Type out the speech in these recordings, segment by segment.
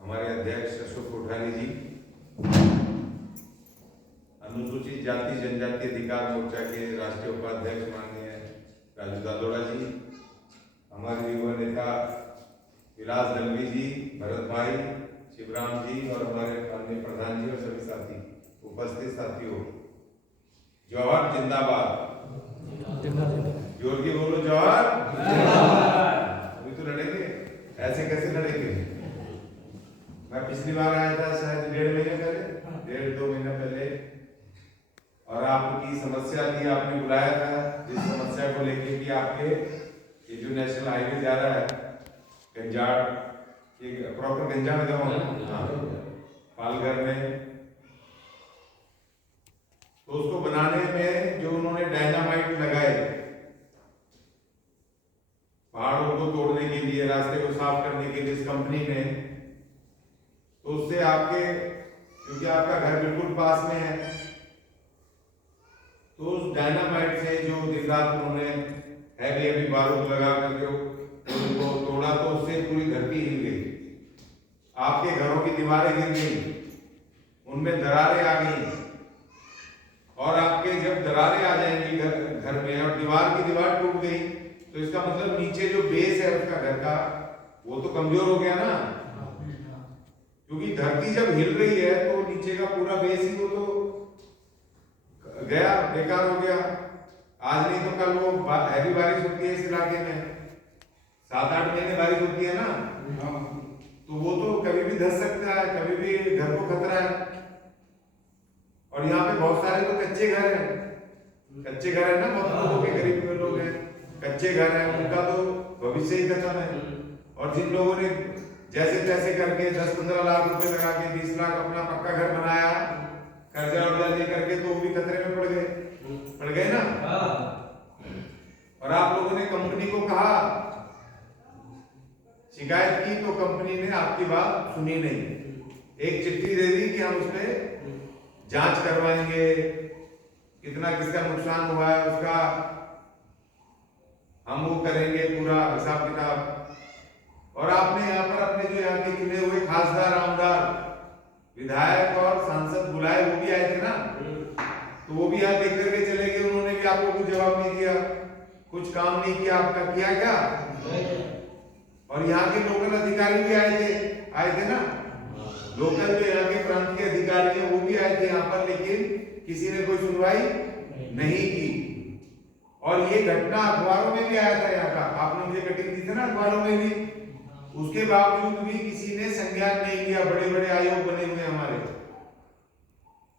हमारे अध्यक्ष अशोक कोठारी जी, अनुसूचित जाति जनजाति अधिकार मोर्चा के राष्ट्रीय उपाध्यक्ष माननीय राजू दादोड़ा जी, हमारे युवा नेता विलास दलवी जी, भरत भाई, शिवराम जी और हमारे माननीय प्रधान जी और सभी साथी उपस्थित साथियों, जवाहर जिंदाबाद। जोर के बोलो जवाहर। अभी तो लड़ेंगे, ऐसे कैसे लड़ेंगे? मैं पिछली बार आया था शायद 1.5 महीने पहले, 1.5-2 महीना पहले, और आपकी समस्या थी, आपने बुलाया था जिस समस्या को लेके कि आपके ये जो नेशनल हाईवे जा रहा है गंजाड़, ये प्रॉपर गंजाड़ गाँव है पालघर में, तो उसको बनाने में जो उन्होंने डायनामाइट लगाए पहाड़ों को तोड़ने के लिए, रास्ते को साफ करने के लिए इस कंपनी ने, तो उससे आपके, क्योंकि आपका घर बिल्कुल पास में है, तो उस डायनामाइट से जो दिन रात उन्होंने हैवी बारूद लगा करके उनको तोड़ा, तो उससे पूरी धरती हिल गई, आपके घरों की दीवारें गिर गई, उनमें दरारें आ गई, और आपके जब दरारें आ जाएंगी घर में और दीवार टूट गई, तो इसका मतलब नीचे जो बेस है उसका घर का वो तो कमजोर हो गया ना, क्योंकि धरती जब हिल रही है तो नीचे का पूरा बेस ही वो तो गया, बेकार हो गया। आज नहीं तो कल वो हैवी बारिश होती है इस इलाके में, 7-8 महीने बारिश होती है ना, तो वो तो कभी भी धस सकता है, कभी भी घर को खतरा है। और यहाँ पे बहुत सारे तो कच्चे घर है ना, बहुत लोगों के गरीब लोग हैं, कच्चे घर हैं, उनका तो भविष्य ही खत्म है। और जिन लोगों ने जैसे तैसे करके 10-15 लाख रुपए लगा के 20 लाख अपना पक्का घर बनाया, कर्जा वर्जा ले करके, तो वो भी खतरे में पड़ गए ना। और आप लोगों ने कंपनी को कहा, शिकायत की, तो कंपनी ने आपकी बात सुनी नहीं, एक चिट्ठी दे दी कि हम उस पर जांच करवाएंगे, कितना किसका नुकसान हुआ है उसका हम वो करेंगे पूरा हिसाब किताब। और आपने यहाँ पर अपने जो यहाँ के चुने हुए खासदार, आमदार, विधायक और सांसद बुलाए, वो भी आए थे ना, तो वो भी यहाँ देख करके चले गए, उन्होंने भी आपको कुछ जवाब नहीं दिया, कुछ काम नहीं किया, आपका किया क्या? और यहाँ के लोकल अधिकारी भी आए थे ना, लोकल जो यहाँ के प्रांत के अधिकारी हैं वो भी आए थे यहाँ पर, लेकिन किसी ने कोई सुनवाई नहीं की। और ये घटना अखबारों में भी आया था यहाँ का, आपने मुझे कटिंग दी थी ना अखबारों में भी, उसके बावजूद भी किसी ने संज्ञान नहीं लिया। बड़े बड़े आयोग बने हुए हमारे,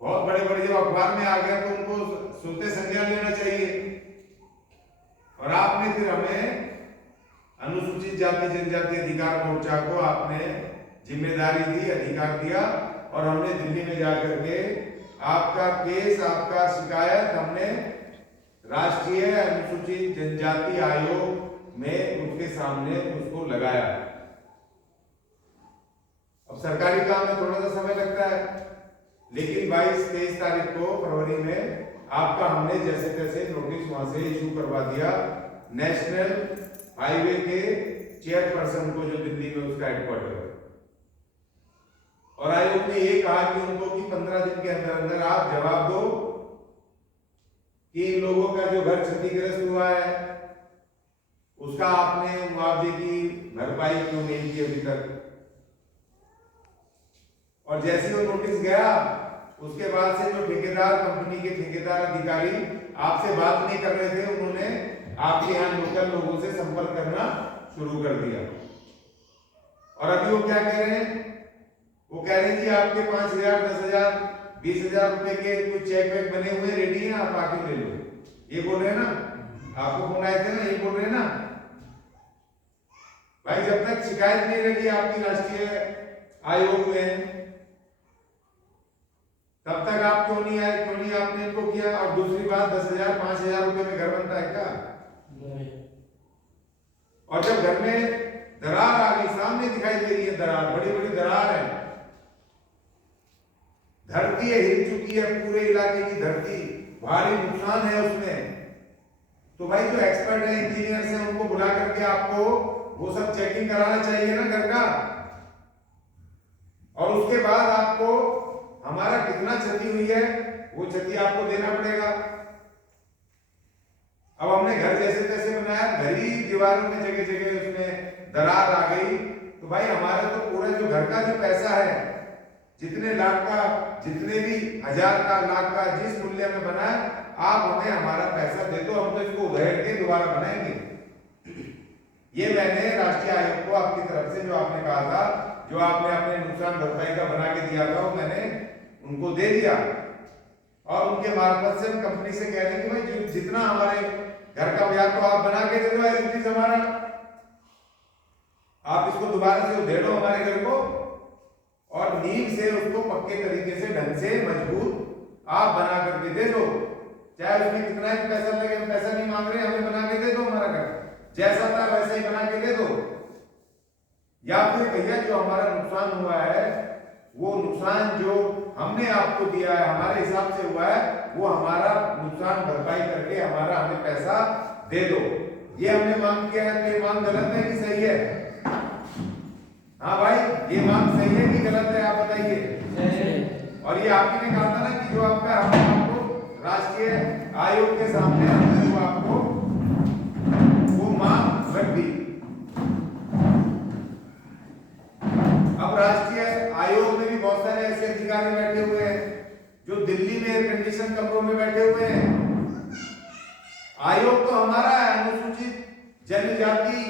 बहुत बड़े बड़े, जब अखबार में आ गया तो उनको सुनते संज्ञान लेना चाहिए। और आपने फिर हमें अनुसूचित जाति जनजाति अधिकार मोर्चा को आपने जिम्मेदारी दी, अधिकार दिया, और हमने दिल्ली में जाकर के आपका केस, आपका शिकायत हमने राष्ट्रीय अनुसूचित जनजाति आयोग में उसके सामने उसको लगाया। अब सरकारी काम में थोड़ा सा समय लगता है, लेकिन 22-23 तारीख को फरवरी में आपका हमने जैसे तैसे नोटिस वहां से इशू करवा दिया, नेशनल हाईवे के चेयरपर्सन को, जो दिल्ली में उसका हेडक्वार्टर है। और आयोग ने ये कहा कि उनको कि 15 दिन के अंदर अंदर आप जवाब दो कि इन लोगों का जो घर क्षतिग्रस्त हुआ है उसका आपने मुआवजे की भरपाई क्यों नहीं की अभी तक। और जैसे वो नोटिस गया, उसके बाद से जो ठेकेदार, कंपनी के ठेकेदार अधिकारी आपसे बात नहीं कर रहे थे, उन्होंने आपके यहाँ लोकल लोगों से संपर्क करना शुरू कर दिया। और अभी वो क्या कह रहे हैं? वो कह रहे हैं कि आपके 5,000, 10,000, 20,000 रुपए के कुछ चेक वेक बने हुए रेडी हैं, आप आके ले लो। ये बोल रहे हैं ना, आपको फोन आए थे ना, ये बोल रहे हैं ना भाई। जब तक शिकायत नहीं लगी आपकी राष्ट्रीय आयोग में, तब तक आप क्यों नहीं आए, क्यों नहीं आपने इनको किया? और दूसरी बात, 10,000, 5,000 रुपए में घर बनता है क्या? और जब घर में दरार आ गई, सामने दिखाई दे रही है दरार, बड़ी बड़ी दरार है, धरती हिल चुकी है, पूरे इलाके की धरती, भारी नुकसान है उसमें, तो भाई जो एक्सपर्ट है, इंजीनियर्स हैं, उनको बुला करके आपको वो सब चेकिंग कराना चाहिए ना घर का। और उसके बाद आपको हमारा कितना क्षति हुई है वो क्षति आपको देना पड़ेगा। अब हमने घर जैसे तैसे बनाया, घर ही दीवारों में जगह जगह उसमें दरार आ गई, तो भाई हमारा तो पूरा जो घर का जो पैसा है, जितने लाख का, जितने भी हजार का, लाख का, जिस मूल्य में बना है, आप हमें हमारा पैसा दे दो, हम तो इसको उधेड़ के दोबारा बनाएंगे। ये मैंने राष्ट्रीय आयोग को आपकी तरफ से जो आपने कहा था, जो आपने अपने नुकसान भरपाई का बना के दिया था, वो मैंने उनको दे दिया। और उनके मार्फत से हम कंपनी से कह रहे हैं कि भाई जितना हमारे घर का ब्याज तो आप बना के दे दो, एज हमारा, आप इसको दोबारा से उधेड़ो हमारे घर को, और नींव से उसको पक्के तरीके से, ढंग से, मजबूत आप बना करके दे दो। चाहे उसमें कितना ही पैसा लगे, हम पैसा नहीं मांग रहे, हमें बना के दे दो हमारा घर, जैसा था वैसा ही बना के दे दो। या फिर भैया जो हमारा नुकसान हुआ है, वो नुकसान जो हमने आपको दिया है, हमारे हिसाब से हुआ है, वो हमारा नुकसान भरपाई करके हमारा हमें पैसा दे दो। ये हमने मांग किया है, तो ये मांग गलत है कि सही है? हाँ भाई, ये मांग सही है कि गलत है, आप बताइए। और ये आप ही ने कहा था ना कि जो आपका, हमने आपको राष्ट्रीय आयोग के सामने हमने वो आपको वो मांग रख दी। अब राष्ट्रीय आयोग में भी बहुत सारे ऐसे अधिकारी बैठे हुए हैं जो दिल्ली में एयर कंडीशन कमरों में बैठे हुए हैं। आयोग तो हमारा है, अनुसूचित जनजाति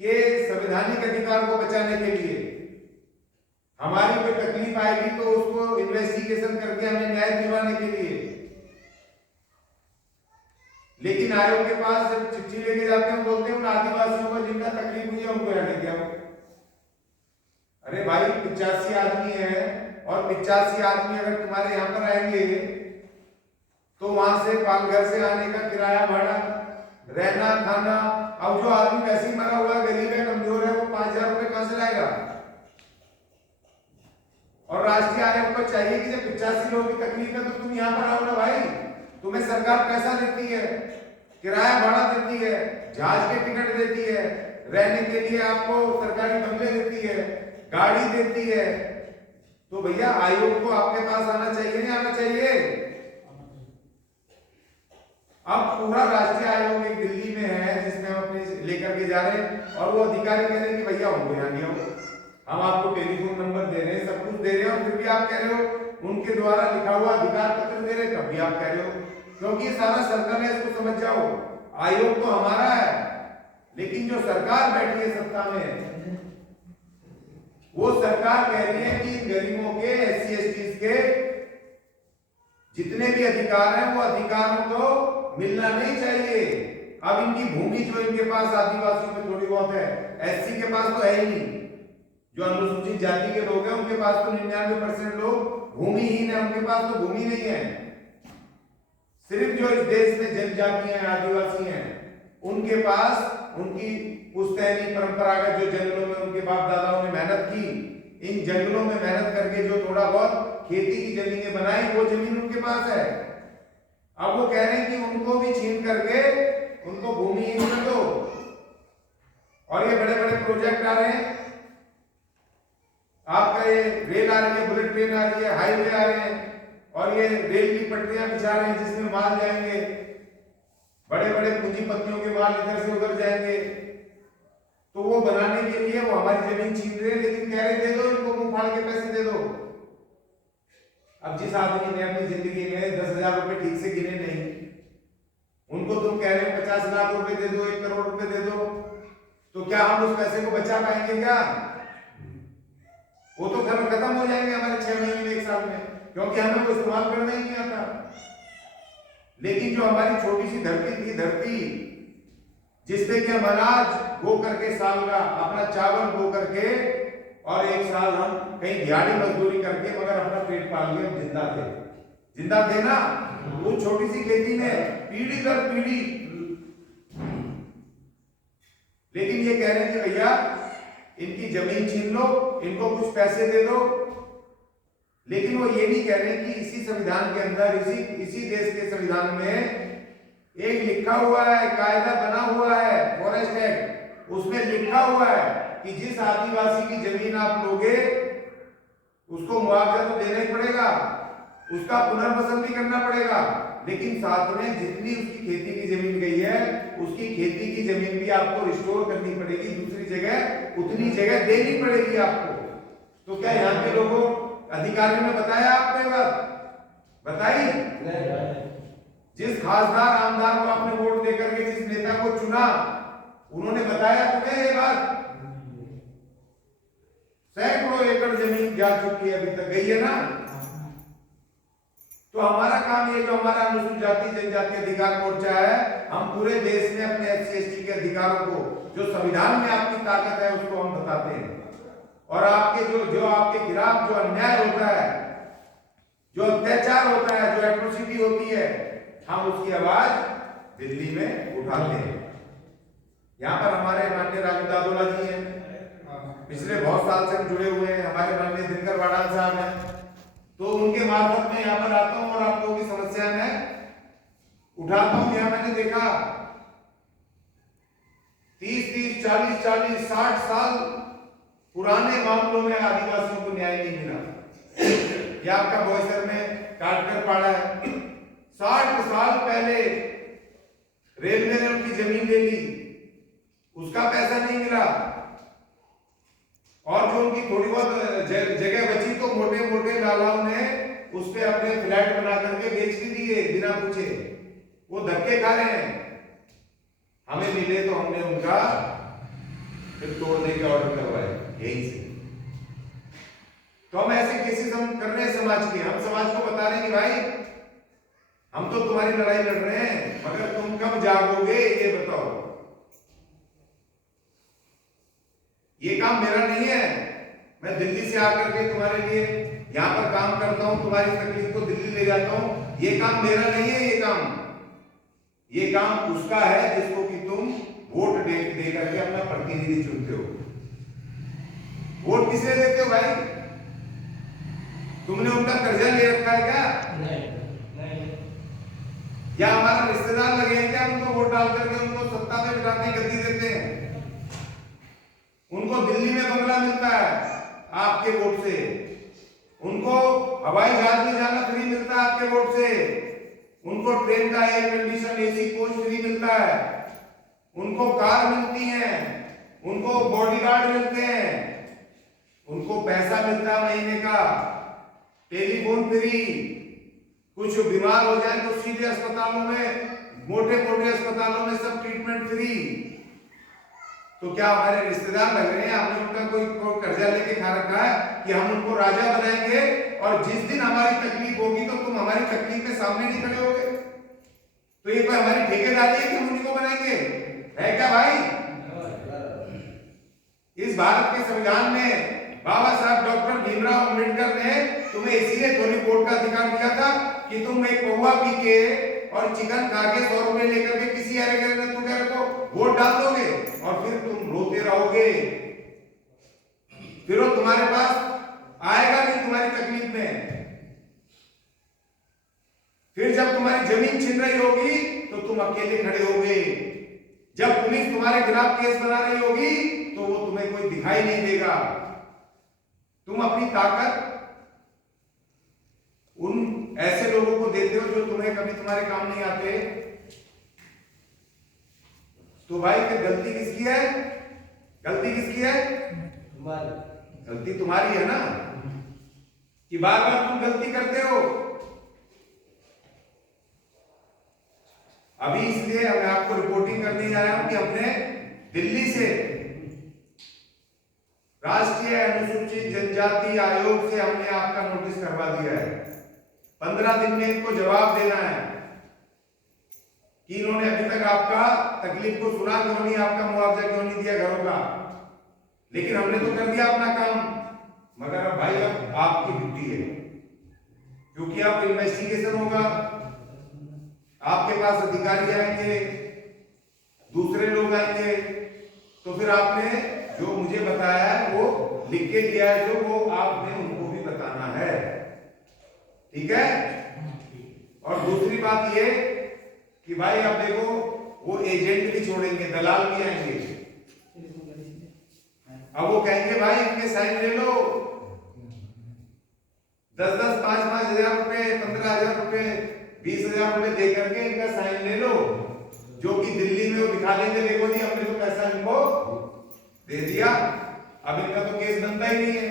के संवैधानिक अधिकार को बचाने के लिए। हमारी कोई तकलीफ आएगी तो उसको इन्वेस्टिगेशन करके हमें न्याय दिलवाने के लिए। लेकिन आयोग के पास जब चिट्ठी लेके जाते हैं, बोलते हैं उन आदिवासियों को जिनका तकलीफ हुई है उनको यहाँ लेके आओ। अरे भाई 85 आदमी है, और 85 आदमी अगर तुम्हारे यहाँ पर आएंगे तो वहां से पालघर से आने का किराया भाड़ा, रहना खाना, अब जो आदमी वैसे ही मरा हुआ है, गरीब है, कमजोर है, वो 5,000 रुपए कहां से लाएगा? और राष्ट्रीय आयोग को चाहिए कि जब 85 लोगों की तकलीफ है तो तुम यहाँ पर आओ ना भाई। तुम्हें सरकार पैसा देती है, किराया भाड़ा देती है, जहाज के टिकट देती है, रहने के लिए आपको सरकारी बंगले देती है, गाड़ी देती है, तो भैया आयोग को आपके पास आना चाहिए, नहीं आना चाहिए? अब पूरा राष्ट्रीय आयोग एक दिल्ली में है जिसमें हम अपने लेकर के जा रहे हैं, और वो अधिकारी कह रहे हैं कि भैया उनको यहाँ नहीं आओ, हम आपको टेलीफोन नंबर दे रहे हैं, सब कुछ दे रहे हैं, और फिर भी आप कह रहे हो उनके द्वारा लिखा हुआ अधिकार पत्र दे रहे हैं, तब भी आप कह रहे हो। क्योंकि ये सारा सरकार है, इसको समझ जाओ। आयोग तो हमारा है, लेकिन जो सरकार बैठी है सत्ता में, वो सरकार कह रही है कि गरीबों के, SC ST के जितने भी अधिकार हैं वो अधिकारों को मिलना नहीं चाहिए। अब इनकी भूमि जो इनके पास आदिवासियों में थोड़ी बहुत है, SC के पास तो है ही नहीं। जो अनुसूचित जाति के लोग हैं उनके पास तो 99% लोग भूमिहीन है, उनके पास तो भूमि नहीं है। सिर्फ जो इस देश में जनजाति हैं, आदिवासी हैं, उनके पास उनकी पुश्तैनी परंपरागत जो जंगलों में उनके बाप दादाओं ने मेहनत की, इन जंगलों में मेहनत करके जो थोड़ा बहुत खेती की जमीनें बनाई, वो जमीन उनके पास है। अब वो कह रहे हैं कि उनको भी छीन करके उनको भूमिहीन कर दो। और ये बड़े बड़े प्रोजेक्ट आ रहे हैं, आपका ये रेल आ रही है, बुलेट ट्रेन आ रही है, हाईवे आ रहे हैं, और ये रेल की पटरियां बिछा रहे हैं जिसमें माल जाएंगे, बड़े बड़े पूंजीपतियों के माल इधर से उधर जाएंगे। तो वो बनाने के लिए वो हमारी जमीन छीन रहे हैं, लेकिन कह रहे दे दो इनको, मुंह फाड़ के पैसे दे दो। अब जिस आदमी ने अपनी जिंदगी में 10,000 रुपए ठीक से गिने नहीं, उनको तुम कह रहे हो 50 लाख रुपए दे दो, 1 करोड़ रुपए दे दो, तो क्या हम उस पैसे को बचा पाएंगे क्या? वो तो खत्म हो जाएंगे हमारे 6 महीने में, 1 साल में, क्योंकि हमें वो इस्तेमाल करना ही नहीं आता। लेकिन जो हमारी छोटी सी धरती थी, धरती जिसपे कि हम अनाज बो करके, साल का अपना चावल बो करके, और 1 साल हम कहीं दिहाड़ी मजदूरी करके मगर अपना पेट पाल लिए, हम जिंदा थे ना। वो छोटी सी खेती में पीढ़ी दर पीढ़ी। लेकिन ये कह रहे हैं कि भैया इनकी जमीन छीन लो, इनको कुछ पैसे दे दो। लेकिन वो ये नहीं कह रहे कि इसी संविधान के अंदर, इसी देश के संविधान में एक लिखा हुआ है, कायदा बना हुआ है, फॉरेस्ट एक्ट, उसमें लिखा हुआ है कि जिस आदिवासी की जमीन आप लोगे उसको मुआवजा तो देना ही पड़ेगा, उसका पुनर्वसन भी करना पड़ेगा, लेकिन साथ में जितनी उसकी खेती की जमीन गई है उसकी खेती की जमीन भी आपको रिस्टोर करनी पड़ेगी, दूसरी जगह उतनी जगह देनी पड़ेगी आपको। तो क्या यहाँ के लोगों अधिकारियों ने बताया आपको बात? बताई? जिस खासदार आमदार को आपने वोट देकर के जिस नेता को चुना उन्होंने बताया तुम्हें ये बात? सैकड़ों एकड़ जमीन जा चुकी है, अभी तक गई है ना। तो हमारा काम ये जो हमारा अनुसूचित जाति जनजाति अधिकार मोर्चा है, हम पूरे देश में अपने SC/ST के अधिकारों को जो संविधान में आपकी ताकत है उसको हम बताते हैं, और आपके जो आपके खिलाफ जो अन्याय होता है, जो अत्याचार होता है, जो एट्रोसिटी होती है, हम उसकी आवाज दिल्ली में उठाते हैं। यहाँ पर हमारे माननीय राजू दादोला जी हैं, पिछले बहुत साल से हम जुड़े हुए हैं, हमारे माननीय दिनकर वाडाल साहब हैं, तो उनके मार्फत में यहाँ पर आता हूँ और आप लोगों की समस्या में उठाता हूँ। यहाँ मैंने देखा 30-30, 40-40, 60 साल पुराने मामलों में आदिवासियों को न्याय नहीं मिला। यह आपका बोईसर में काटकर पाड़ा है, 60 साल पहले रेलवे ने उनकी जमीन ले ली, उसका पैसा नहीं मिला, और जो उनकी थोड़ी बहुत जगह बची तो मोटे मोटे लालाओं ने उस पे अपने फ्लैट बना करके बेच भी दिए बिना पूछे। वो धक्के खा रहे हैं। हमें मिले तो हमने उनका फिर तोड़ने के ऑर्डर करवाए यहीं से। तो हम ऐसे केसेस हम कर रहे हैं समाज के, हम समाज को बता रहे हैं कि भाई हम तो तुम्हारी लड़ाई लड़ रहे हैं, मगर तुम कब जागोगे ये बताओ। ये काम मेरा नहीं है, मैं दिल्ली से आकर के तुम्हारे लिए यहाँ पर काम करता हूँ, तुम्हारी तकलीफ को दिल्ली ले जाता हूँ। ये काम मेरा नहीं है, ये काम उसका है जिसको कि तुम वोट दे करके अपना प्रतिनिधि चुनते हो। वोट किसे देते हो भाई? तुमने उनका कर्जा ले रखा है क्या? नहीं। या हमारा रिश्तेदार लगे हैं क्या उनको वोट डाल करके उनको सत्ता में बिठाने की गद्दी देते हैं? उनको दिल्ली में बंगला मिलता है आपके वोट से, उनको हवाई जहाज में जाना फ्री मिलता है आपके वोट से, उनको ट्रेन का air condition AC coach free मिलता है, उनको कार मिलती है, उनको बॉडीगार्ड मिलते हैं, उनको पैसा मिलता है महीने का, टेलीफोन फ्री, कुछ बीमार हो जाए तो सीधे अस्पतालों में, मोटे मोटे अस्पतालों में सब ट्रीटमेंट फ्री। तो क्या हमारे रिश्तेदार लग रहे हैं? आपने उनका कोई कर्जा लेके खा रखा है कि हम उनको राजा बनाएंगे और जिस दिन हमारी तकलीफ होगी तो तुम हमारी तकलीफ के सामने नहीं खड़े होगे? तो ये कोई हमारी ठेकेदारी है कि हम उन्हीं को बनाएंगे? है क्या भाई? इस भारत के संविधान में बाबा साहब डॉक्टर भीमराव अम्बेडकर ने तुम्हें इसीलिए थोड़ी वोट का अधिकार दिया था कि तुम एक पौवा पी के और चिकन खा के 100 रुपए लेकर के किसी को वोट डाल दोगे और फिर तुम रोते रहोगे, फिर वो तुम्हारे पास आएगा नहीं तुम्हारी तकलीफ में। फिर जब तुम्हारी जमीन छिन रही होगी तो तुम अकेले खड़े होगे, जब पुलिस तुम्हारे खिलाफ केस बना रही होगी तो वो तुम्हें कोई दिखाई नहीं देगा। तुम अपनी ताकत उन ऐसे लोगों को देते हो जो तुम्हें कभी तुम्हारे काम नहीं आते। तो भाई फिर गलती किसकी है? गलती किसकी है? गलती तुम्हारी है ना, कि बार बार तुम गलती करते हो। अभी इसलिए मैं आपको रिपोर्टिंग करने जा रहा हूं कि हमने दिल्ली से राष्ट्रीय अनुसूचित जनजाति आयोग से हमने आपका नोटिस करवा दिया है। 15 दिन में इनको जवाब देना है कि इन्होंने अभी तक आपका तकलीफ को सुना क्यों नहीं, आपका मुआवजा क्यों नहीं दिया घरों का। लेकिन हमने तो कर दिया अपना काम, मगर अब भाई अब आपकी ड्यूटी है, क्योंकि अब इन्वेस्टिगेशन होगा, आपके पास अधिकारी आएंगे, दूसरे लोग आएंगे, तो फिर आपने जो मुझे बताया है वो लिख के दिया है, जो वो आपने उनको भी बताना है, ठीक है। और दूसरी बात ये कि भाई अब देखो वो एजेंट भी छोड़ेंगे, दलाल भी आएंगे, अब वो कहेंगे भाई इनके साइन ले लो, 10-10, 5-5 हजार रुपए, 15,000 रुपए, 20,000 रुपए दे करके इनका साइन ले लो, जो कि दिल्ली में वो दिखा लेंगे, देखो जी हमने तो पैसा इनको दे दिया। अब इनका तो केस बनता ही नहीं है।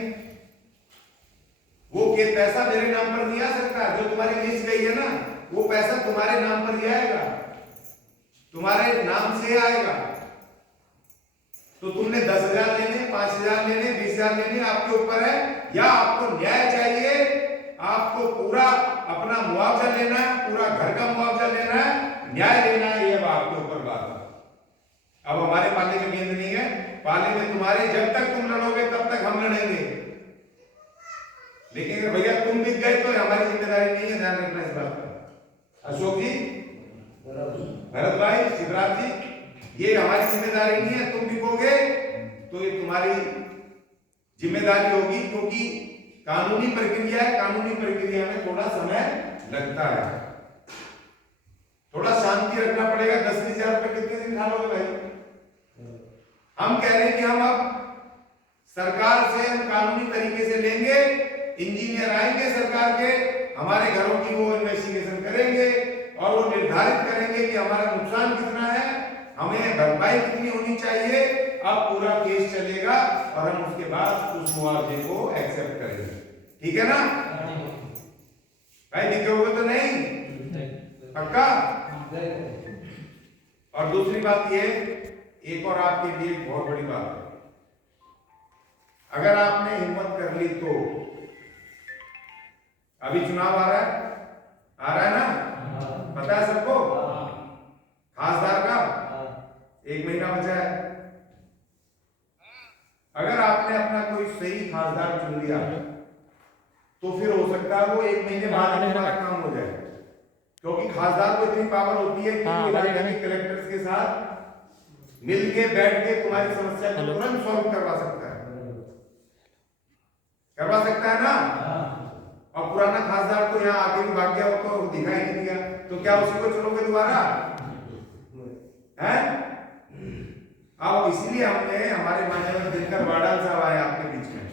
वो केस पैसा मेरे नाम पर नहीं आ सकता, जो तुम्हारी लिस्ट गई है ना वो पैसा तुम्हारे नाम पर ही आएगा, तुम्हारे नाम से आएगा। तो तुमने 10,000 लेने, 5,000 लेने, 20,000 लेने, आपके ऊपर है। या आपको न्याय चाहिए, आपको पूरा अपना मुआवजा लेना है, पूरा घर का मुआवजा लेना है, न्याय लेना है, ये अब आपके ऊपर बात है। अब हमारे पाले में गेंद नहीं है, पाले में तुम्हारे, जब तक तुम लड़ोगे तब तक हम लड़ेंगे। लेकिन अगर भैया तुम बिक गए तो हमारी जिम्मेदारी नहीं है, ध्यान रखना इस बात का। अशोक जी, भरत भाई, शिवराज जी, ये हमारी जिम्मेदारी नहीं है। तुम बिकोगे तो ये तुम्हारी जिम्मेदारी होगी, क्योंकि कानूनी प्रक्रिया है, कानूनी प्रक्रिया में थोड़ा समय लगता है, थोड़ा शांति रखना पड़ेगा। 10-20 हजार रुपए कितने दिन खा लोगे भाई? हम कह रहे हैं कि हम अब सरकार से हम कानूनी तरीके से लेंगे, इंजीनियर आएंगे सरकार के, हमारे घरों की वो इन्वेस्टिगेशन करेंगे और वो निर्धारित करेंगे कि हमारा नुकसान कितना है, हमें भरपाई कितनी होनी चाहिए। अब पूरा केस चलेगा और हम उसके बाद उस मुआवजे को एक्सेप्ट करेंगे, ठीक है ना भाई? बिकोगे तो नहीं? पक्का? और दूसरी बात ये, एक और आपके लिए बहुत बड़ी बात है, अगर आपने हिम्मत कर ली तो अभी चुनाव आ रहा है ना, पता है सबको, खासदार का 1 महीना बचा है। अगर आपने अपना कोई सही खासदार चुन लिया तो फिर हो सकता है वो 1 महीने बाद हमारा काम हो जाए, क्योंकि खासदार को इतनी पावर होती है कि इलाके के कलेक्टर्स के साथ मिलके बैठ के तुम्हारी समस्या को तुरंत सॉल्व करवा सकता है ना। और पुराना खासदार तो यहाँ आगे भी भाग गया, वो तो दिखाई नहीं दिया, तो क्या उसी को चुनोगे दोबारा? हैं? अब इसलिए हमने, हमारे माननीय दिनकर वाडाल साहब आए आपके बीच में,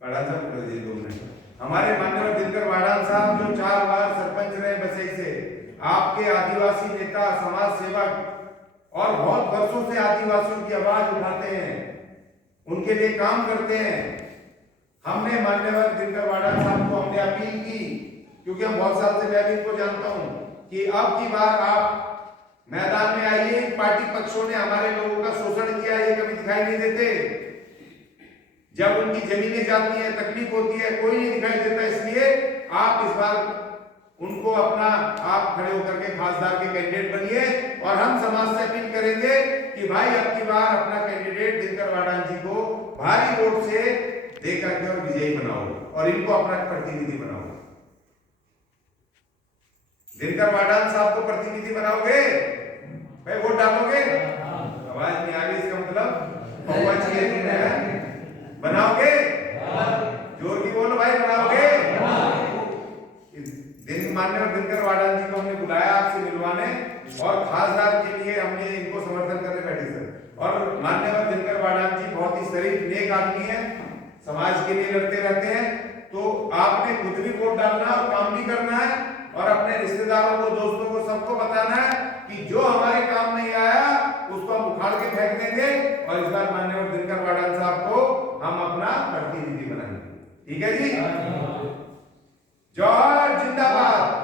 वाडाल साहब बोल दिए 2 मिनट। हमारे माननीय दिनकर वाडाल साहब जो 4 बार सरपंच रहे बसई से, आपके आदिवासी नेता, समाज सेवक, और बहुत वर्षों से आदिवासियों की आवाज उठाते हैं, उनके लिए काम करते हैं। हमने माननीय दिनकर वाडाल साहब को हमने अपील की, क्योंकि हम बहुत साल से, मैं भी इनको जानता हूं, कि अब की बार आप मैदान में आइए। पार्टी पक्षों ने हमारे लोगों का शोषण किया, ये कभी दिखाई नहीं देते। जब उनकी जमीनें जाती हैं, तकलीफ होती है, कोई नहीं दिखाई देता। इसलिए आप इस बार उनको अपना, आप खड़े होकर के खासदार के कैंडिडेट बनिए, और हम समाज से अपील करेंगे कि भाई अब की बार अपना कैंडिडेट दिनकर वाडाल जी को भारी वोट से देकर के और विजयी बनाओ, और इनको अपना प्रतिनिधि बनाओ। दिनकर वाडाल साहब को प्रतिनिधि बनाओगे भाई? वोट डालोगे? आवाज नहीं आ रही, इसका मतलब बनाओगे? जोर की बोलो भाई, बनाओगे? माननीय दिनकर वाडाल जी को हमने बुलाया आपसे मिलवाने, और खासदार के लिए हमने इनको समर्थन करने बैठे सर। और माननीय दिनकर वाडाल जी बहुत ही शरीफ नेक आदमी है, समाज के लिए लड़ते रहते हैं। तो आपने खुद भी वोट डालना और काम भी करना है, और अपने रिश्तेदारों को, दोस्तों को, सबको बताना है कि जो हमारे काम नहीं आया उसको हम उखाड़ के फेंक देंगे, और इस बार माननीय दिनकर वाडाल साहब को हम अपना प्रतिनिधि बनाएंगे, ठीक है जी? जवाहर जिंदाबाद।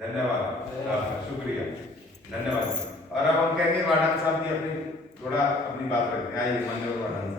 धन्यवाद, शुक्रिया, धन्यवाद। और अब हम कहेंगे वाडाल साहब की अपनी थोड़ा अपनी बात रखते हैं। आइए माननीय वाडाल।